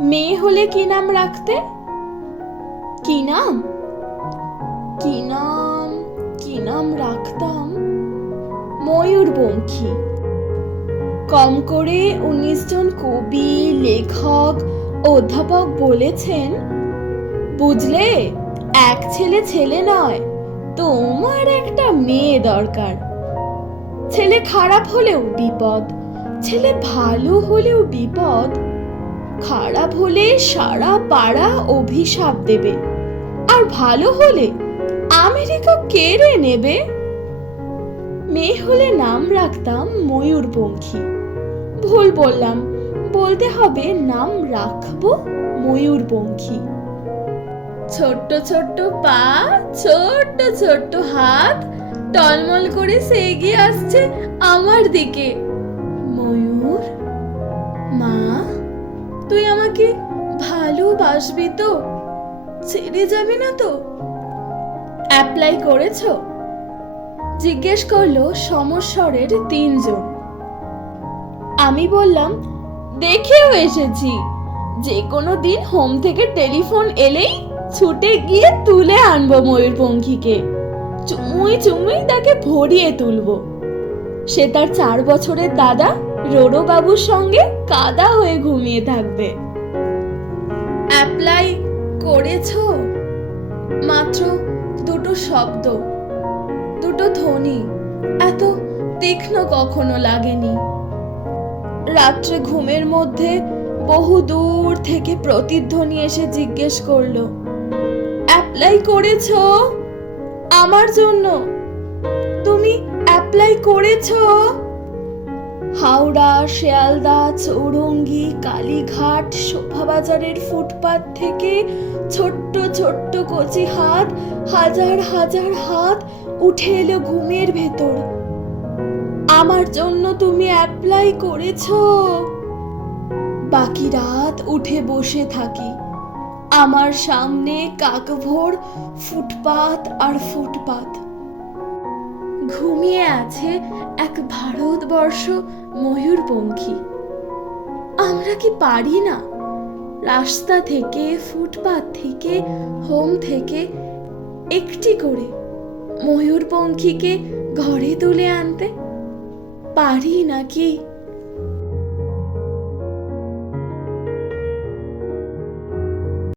মেয়ে হলে কি নাম রাখতে? কি নাম? কি নাম কি নাম রাখতাম? ময়ূরবঙ্খী কম করে উনিশ জন কবি, লেখক, অধ্যাপক বলেছেন, বুঝলে, এক ছেলে ছেলে নয়, তোমার একটা মেয়ে দরকার। ছেলে খারাপ হলেও বিপদ, ছেলে ভালো হলেও বিপদ খারাপ হলে সারা পাড়া অভিশাপ দেবে। আর ভালো হলে আমেরিকা কেড়ে নেবে? মেয়ে হলে নাম রাখতাম ময়ূরপঙ্খী। ভুল বললাম, বলতে হবে নাম রাখব ময়ূরপঙ্খী। ছোট্ট ছোট্ট পা, ছোট্ট ছোট্ট হাত, টলমল করে সে এগিয়ে আসছে আমার দিকে। ময়ূর, মা তুই আমাকে ভালোবাসবি তো। ছেড়ে যাবি না তো? অ্যাপ্লাই করেছ? জিজ্ঞেস করল সমস্বরের তিনজন। আমি বললাম, দেখেও এসেছি। যে কোনো দিন হোম থেকে টেলিফোন এলেই ছুটে গিয়ে তুলে আনব ময়ূরপঙ্খীকে। চুমুই চুমুই তাকে ভরিয়ে তুলবো। সে তার চার বছরের দাদা রোরো বাবুর সঙ্গে কাদা হয়ে ঘুমিয়ে থাকবে। অ্যাপ্লাই করেছ? মাত্র দুটো শব্দ। দুটো ধ্বনি। এত তীক্ষ্ণ কখনো লাগেনি। রাত্রে ঘুমের মধ্যে বহু দূর থেকে প্রতিধ্বনি এসে জিজ্ঞেস করল, অ্যাপ্লাই করেছ? আমার জন্য? তুমি অ্যাপ্লাই করেছ? হাওড়া, শিয়ালদা, চৌরঙ্গি, কালীঘাট, শোভাবাজারের ফুটপাত থেকে ছোট্ট ছোট্ট কচি হাত হাজার হাজার হাত উঠে এলো ঘুমের ভেতর। আমার জন্য তুমি অ্যাপ্লাই করেছ। বাকি রাত উঠে বসে থাকি। আমার সামনে কাকভোর ফুটপাত আর ফুটপাত। ঘুমিয়ে আছে এক ভারতবর্ষ ময়ূরপঙ্খী। আমরা কি পারি না? রাস্তা থেকে ফুটপাথ থেকে হোম থেকে একটি করে ময়ূরপঙ্খীকে ঘরে তুলে আনতে পারি নাকি?